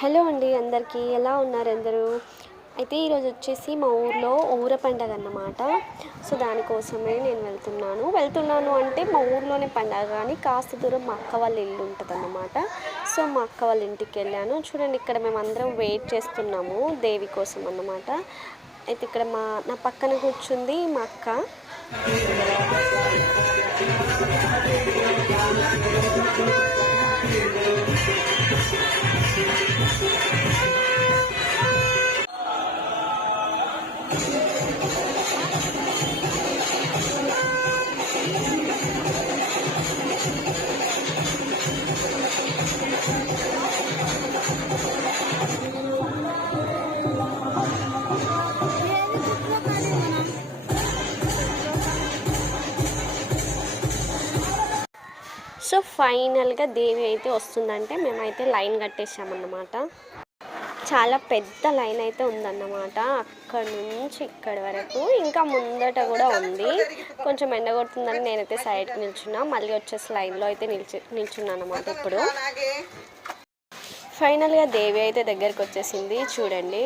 Hello అండి అందరికీ ఎలా ఉన్నారు అందరూ? అయితే ఈరోజు వచ్చేసి మా ఊర్లో ఊర పండగ అన్నమాట. సో దానికోసమే నేను వెళ్తున్నాను అంటే మా ఊర్లోనే పండగ కానీ కాస్త దూరం మా అక్క వాళ్ళ ఇల్లు ఉంటుందన్నమాట. సో మా అక్క వాళ్ళ ఇంటికి వెళ్ళాను. చూడండి ఇక్కడ మేమందరం వెయిట్ చేస్తున్నాము దేవి కోసం అన్నమాట. అయితే ఇక్కడ నా పక్కన కూర్చుంది మా అక్క. సో ఫైనల్గా దేవి అయితే వస్తుందంటే మేమైతే లైన్ కట్టేసామన్నమాట. చాలా పెద్ద లైన్ అయితే ఉందన్నమాట. అక్కడి నుంచి ఇక్కడి వరకు ఇంకా ముందట కూడా ఉంది. కొంచెం ఎండ కొడుతుందని నేనైతే సైడ్కి నిల్చున్నా, మళ్ళీ వచ్చేసి లైన్లో అయితే నిల్చున్నాను అన్నమాట. ఇప్పుడు ఫైనల్గా దేవి అయితే దగ్గరికి వచ్చేసింది చూడండి.